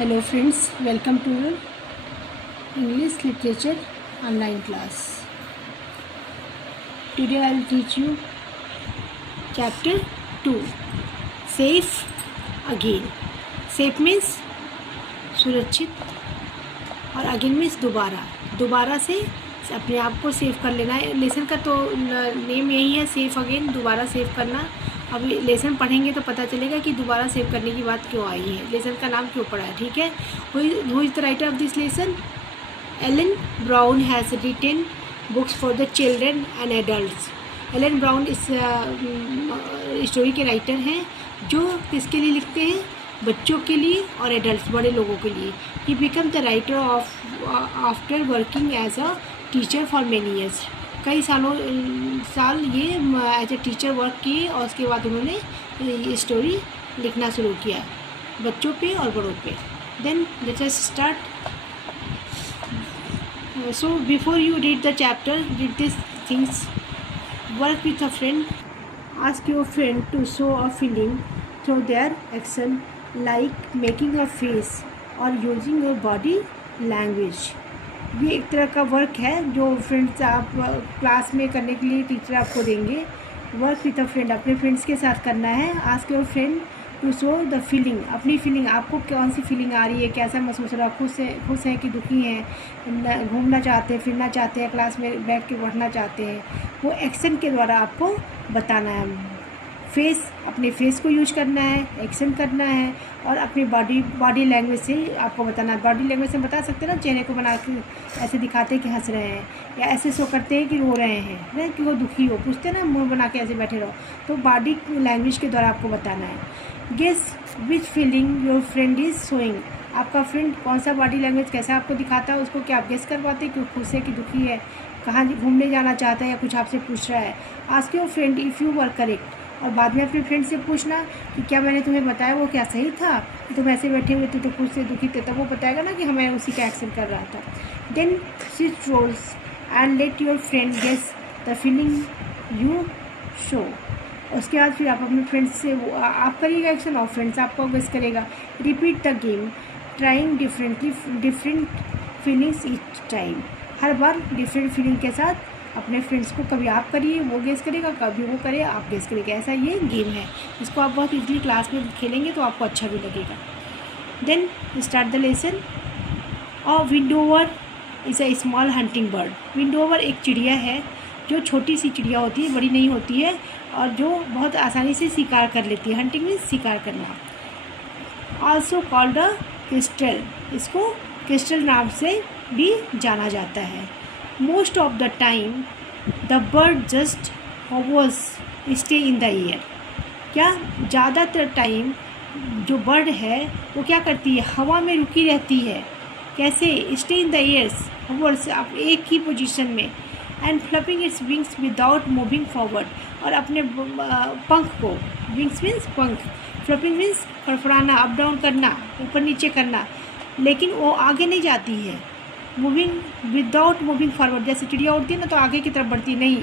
Hello friends, welcome to English Literature online class. Today I will teach you chapter 2, Safe Again. Safe means सुरक्षित और again means दोबारा से अपने आप को सेव कर लेना है। लेसन का तो नेम यही है, सेफ अगेन, दोबारा सेव करना। अब लेसन पढ़ेंगे तो पता चलेगा कि दोबारा सेव करने की बात क्यों आई है, लेसन का नाम क्यों पड़ा है। ठीक है, who is the writer of this lesson? Alan Brown has written books for the children and adults. Alan Brown इस स्टोरी के राइटर हैं जो किसके लिए लिखते हैं? बच्चों के लिए और एडल्ट्स, बड़े लोगों के लिए। He become the writer of after working as a teacher for many years. कई साल ये एज ए टीचर वर्क किए और उसके बाद उन्होंने स्टोरी लिखना शुरू किया बच्चों पे और बड़ों पे। Then let's us start. So before you read the chapter, read this things. Work with a friend. Ask your friend to show a feeling through their action, like making a face or using your body language. ये एक तरह का work है जो friends आप class में करने के लिए टीचर आपको देंगे। वर्क विथ अ फ्रेंड, अपने फ्रेंड्स के साथ करना है। Ask your friend to show the feeling, अपनी फीलिंग, आपको कौन सी फीलिंग आ रही है, कैसा महसूस हो रहा है, खुश है कि दुखी हैं, घूमना चाहते हैं, फिरना चाहते हैं, क्लास में बैठ के पढ़ना चाहते हैं, वो एक्शन के द्वारा आपको बताना है। फेस, अपने फेस को यूज करना है, एक्शन करना है और अपनी बॉडी लैंग्वेज से आपको बताना है। बॉडी लैंग्वेज से बता सकते हैं ना, चेहरे को बना के ऐसे दिखाते हैं कि हंस रहे हैं, या ऐसे शो करते हैं कि रो रहे हैं, ना कि वो दुखी हो, पूछते हैं ना मुंह बना के ऐसे बैठे रहो, तो बॉडी लैंग्वेज के द्वारा आपको बताना है। Guess which feeling your friend is showing. आपका फ्रेंड कौन सा बॉडी लैंग्वेज कैसा आपको दिखाता है, उसको क्या आप गेस कर पाते हैं कि खुश है कि दुखी है, कहाँ घूमने जाना चाहता है या कुछ आपसे पूछ रहा है। Ask your friend if you were correct, और बाद में अपने फ्रेंड से पूछना कि क्या मैंने तुम्हें बताया वो क्या सही था, कि तुम ऐसे बैठे हुए थे तो खुद से दुखी थे, तब वो बताएगा ना कि हमें उसी का एक्शन कर रहा था। Then switch roles and let your friend guess the feeling you show. उसके बाद फिर आप अपने फ्रेंड्स से आप करिएगा एक्शन और फ्रेंड्स आपको गेस करेगा। Repeat the game, trying different feelings each time. Her bar different feeling के साथ अपने फ्रेंड्स को, कभी आप करिए वो गेस करेगा, कभी वो करे आप गेस करेगा। ऐसा ये गेम है, इसको आप बहुत इजीली क्लास में खेलेंगे तो आपको अच्छा भी लगेगा। Then start the lesson. और windhover is a small hunting bird. Windhover एक चिड़िया है जो छोटी सी चिड़िया होती है, बड़ी नहीं होती है, और जो बहुत आसानी से शिकार कर लेती है। हंटिंग मीन्स शिकार करना। ऑल्सो कॉल्ड अ क्रिस्टल, इसको क्रिस्टल नाम से भी जाना जाता है। Most of the time the bird just hovers, stay in the air। क्या ज़्यादातर टाइम जो बर्ड है वो क्या करती है, हवा में रुकी रहती है। कैसे? Stay in the airs, hovers, आप एक ही पोजीशन में। And flapping its wings without moving forward, और अपने पंख को, विंग्स मीन्स पंख, फ्लपिंग मीन्स फड़फड़ाना, अप डाउन करना, ऊपर नीचे करना, लेकिन वो आगे नहीं जाती है। मूविंग विदाउट मूविंग फॉरवर्ड, जैसे चिड़िया उड़ती है ना तो आगे की तरफ बढ़ती नहीं,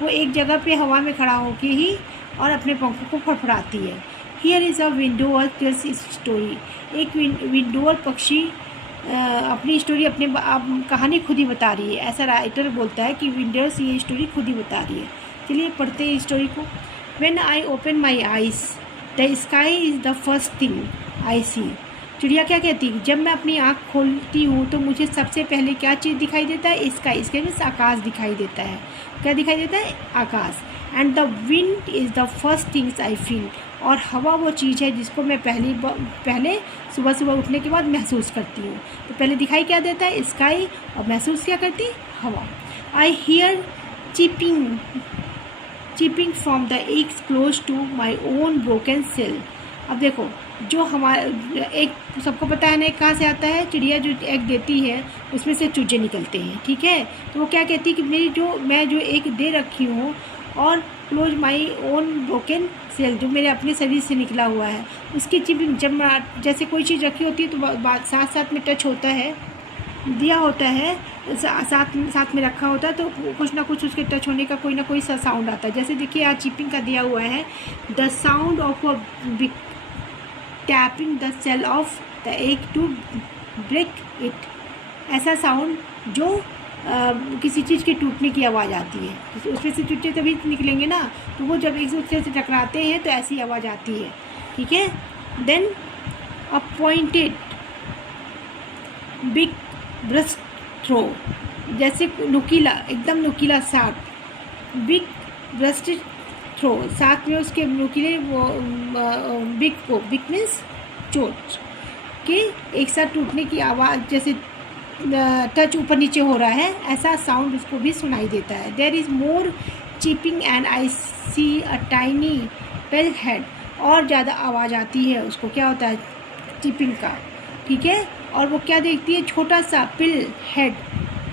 वो एक जगह पे हवा में खड़ा होकर ही और अपने पंखों को फड़फड़ाती है। हियर इज़ अ विंडोवर टेल्स स्टोरी। एक विंडोवर पक्षी अपनी स्टोरी, अपने कहानी खुद ही बता रही है। ऐसा राइटर बोलता है कि विंडोवर्स ये स्टोरी खुद ही बता रही है। चलिए पढ़ते हैं स्टोरी को। When I open my eyes the sky is the first thing I see. चिड़िया क्या कहती है? जब मैं अपनी आँख खोलती हूँ तो मुझे सबसे पहले क्या चीज़ दिखाई देता है? स्काई, इसके मीन्स आकाश दिखाई देता है। क्या दिखाई देता है? आकाश। And the wind is the first things I feel, और हवा वो चीज़ है जिसको मैं पहले सुबह सुबह उठने के बाद महसूस करती हूँ। तो पहले दिखाई क्या देता है? स्काई, और महसूस क्या करती है? हवा। I hear cheeping from the eggs close to my own broken shell. अब देखो, जो हमारा एक, सबको पता है ना कहाँ से आता है? चिड़िया जो एग देती है उसमें से चूजे निकलते हैं, ठीक है। तो वो क्या कहती है कि मैं जो एग दे रखी हूँ, और close my own broken shell, जो मेरे अपने शरीर से निकला हुआ है, उसकी चिपिंग, जब जैसे कोई चीज़ रखी होती है तो साथ साथ में टच होता है, दिया होता है, साथ में रखा होता है, तो कुछ ना कुछ उसके टच होने का कोई ना कोई सा साउंड आता है। जैसे देखिए यहाँ चिपिंग का दिया हुआ है, the sound of a tapping the shell of the egg to break it. ऐसा साउंड जो किसी चीज़ के टूटने की आवाज़ आती है, उसमें से चुच्चे तभी निकलेंगे ना, तो वो जब एक दूसरे से टकराते हैं तो ऐसी आवाज़ आती है, ठीक है। Then a pointed beak breaks through, जैसे नुकीला, एकदम नुकीला सांप, बिग ब्रश थ्रो, साथ में उसके नुकीले वो बिग मीन्स चोट के एक साथ टूटने की आवाज़, जैसे टच ऊपर नीचे हो रहा है, ऐसा साउंड उसको भी सुनाई देता है। There is more chipping and I see a tiny pale head, और ज़्यादा आवाज़ आती है उसको, क्या होता है चिपिंग का, ठीक है। और वो क्या देखती है, छोटा सा पिल हेड,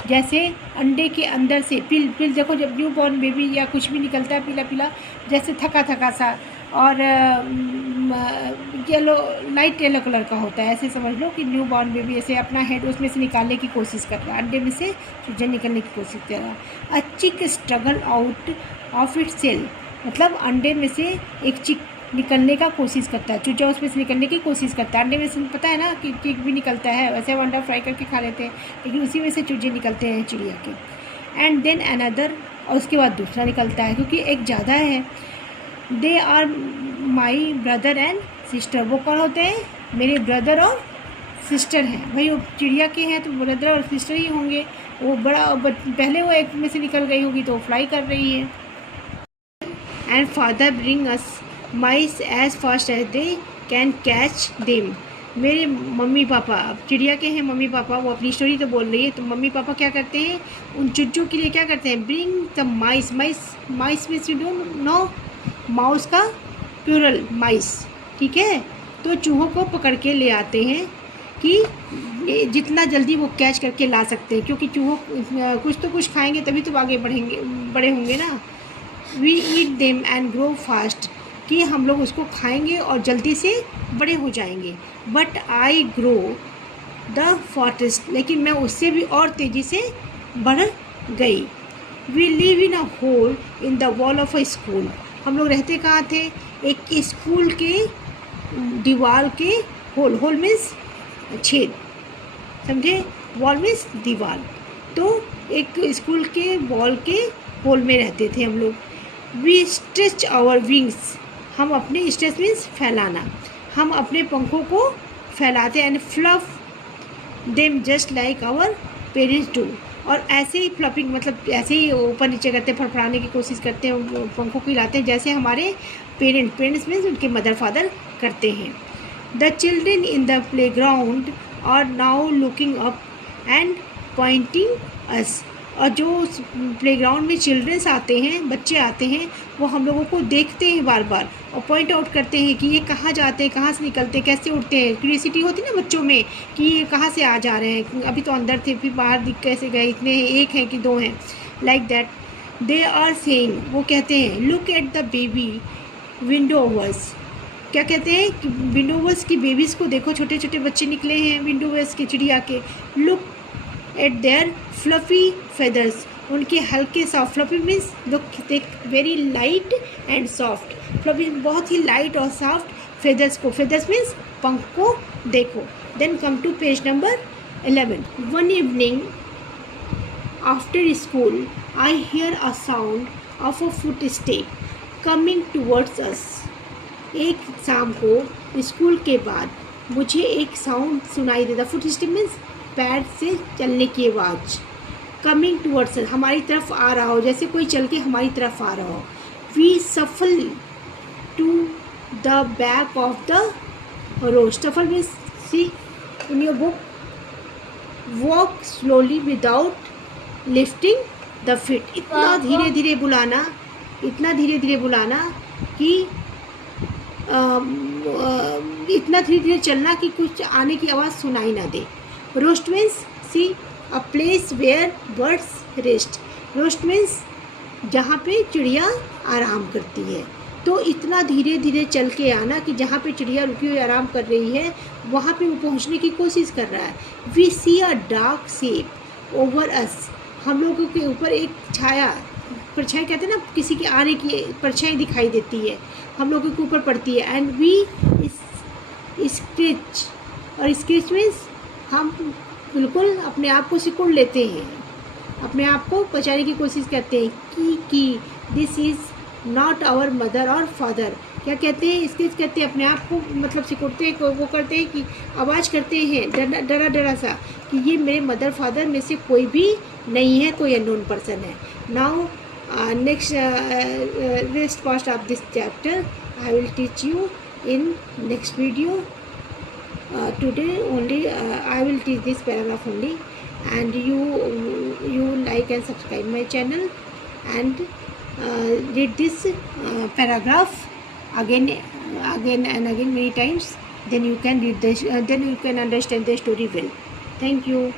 जैसे अंडे के अंदर से पिल देखो, जब न्यू बॉर्न बेबी या कुछ भी निकलता है पीला पीला, जैसे थका सा, और येलो, लाइट येलो कलर का होता है, ऐसे समझ लो कि न्यू बॉर्न बेबी ऐसे अपना हेड उसमें से निकालने की कोशिश कर रहा है, अंडे में से चूजा निकलने की कोशिश कर रहा है। A chick struggle out of it shell, मतलब अंडे में से एक चिक निकलने का कोशिश करता है, चूजा उसमें से निकलने की कोशिश करता है। अंडे में से पता है ना कि चिक भी निकलता है, वैसे हम अंडा फ्राई करके खा लेते हैं, लेकिन उसी में से चूजे निकलते हैं चिड़िया के। एंड देन अनदर, और उसके बाद दूसरा निकलता है, क्योंकि एक ज़्यादा है। They are my brother and sister, वो कौन होते हैं, मेरे ब्रदर और सिस्टर हैं। भाई वो चिड़िया के हैं तो ब्रदर और सिस्टर ही होंगे। वो पहले वो एक में से निकल गई होगी तो फ्लाई कर रही है। And father bring us mice as fast as they can catch them, मेरे मम्मी पापा, अब चिड़िया के हैं मम्मी पापा, वो अपनी स्टोरी तो बोल रही है, तो मम्मी पापा क्या करते हैं, उन चुच्चों के लिए क्या करते हैं, bring the mice, mice means you don't know, mouse का प्लूरल माइस, ठीक है। तो चूहों को पकड़ के ले आते हैं कि जितना जल्दी वो कैच करके ला सकते हैं, क्योंकि चूहों कुछ तो कुछ खाएंगे तभी तो आगे बड़े होंगे ना। We eat them and grow fast, कि हम लोग उसको खाएंगे और जल्दी से बड़े हो जाएंगे। But I grow the fastest, लेकिन मैं उससे भी और तेज़ी से बढ़ गई। We live in a hole in the wall of a school, हम लोग रहते कहाँ थे, एक स्कूल के दीवार के होल मीन्स छेद, समझे, वॉल मीन्स दीवार, तो एक स्कूल के वॉल के होल में रहते थे हम लोग। वी स्ट्रेच आवर विंग्स, हम अपने स्ट्रेच मीन्स फैलाना, हम अपने पंखों को फैलाते हैं। And fluff them just like our parents do, और ऐसे ही फ्लपिंग मतलब ऐसे ही ऊपर नीचे करते हैं, फड़फड़ाने की कोशिश करते हैं, पंखों को हिलाते हैं, जैसे हमारे पेरेंट्स मीन्स उनके मदर फादर करते हैं। The children in the playground are now looking up and pointing us, और जो प्लेग्राउंड में चिल्ड्रंस आते हैं, बच्चे आते हैं, वो हम लोगों को देखते हैं बार बार और पॉइंट आउट करते हैं कि ये कहाँ जाते हैं, कहाँ से निकलते हैं, कैसे उठते हैं। क्यूरियोसिटी होती है ना बच्चों में कि ये कहाँ से आ जा रहे हैं, अभी तो अंदर थे फिर बाहर दिख कैसे गए, इतने हैं, एक हैं कि दो हैं, like that they are saying, वो कहते हैं look at the baby windhovers, क्या कहते हैं कि विंडोवर्स की बेबीज़ को देखो, छोटे छोटे बच्चे निकले हैं विंडोवर्स के, चिड़िया के। Look at their fluffy feathers, उनके हल्के सॉफ्ट, फ्लफी मीन्स लुक देख very light and soft, fluffy बहुत ही लाइट और सॉफ्ट फेदर्स को, फेदर्स मीन्स पंख को देखो। Then come to page number 11। One evening after school I hear a sound of a footstep coming towards us, एक शाम को स्कूल के बाद मुझे एक साउंड सुनाई देता, फुट स्टेप मीन्स पैर से चलने की आवाज़, कमिंग टूवर्ड्स, हमारी तरफ आ रहा हो, जैसे कोई चल के हमारी तरफ आ रहा हो। We shuffle to the back of the road, shuffle means see in your book, walk slowly without lifting the feet, इतना धीरे धीरे बुलाना, इतना धीरे धीरे बुलाना कि इतना धीरे धीरे चलना कि कुछ आने की आवाज़ सुनाई ना दे। Roost means see a place where birds rest, roost means जहाँ पे चिड़िया आराम करती है, तो इतना धीरे धीरे चल के आना कि जहाँ पे चिड़िया रुकी हुई आराम कर रही है वहाँ पे वो पहुँचने की कोशिश कर रहा है। We see a dark shape over us, हम लोगों के ऊपर एक छाया, परछाई कहते हैं ना, किसी के आने की परछाई दिखाई देती है, हम लोगों के ऊपर पड़ती है। एंड वी स्क्रिच और स्केच मीन्स हम बिल्कुल अपने आप को सिकुड़ लेते हैं, अपने आप को बचाने की कोशिश करते हैं कि this is not our mother और फादर। क्या कहते हैं, स्केच कहते हैं अपने आप को मतलब सिकुड़ते हैं, वो करते हैं कि आवाज़ करते हैं डरा डरा सा कि ये मेरे मदर फादर में से कोई भी नहीं है, कोई अननोन पर्सन है। Now next rest part of this chapter I will teach you in next video. Today only I will teach this paragraph only, and you like and subscribe my channel and read this paragraph again and again many times. Then you can read this. Then you can understand the story well. Thank you.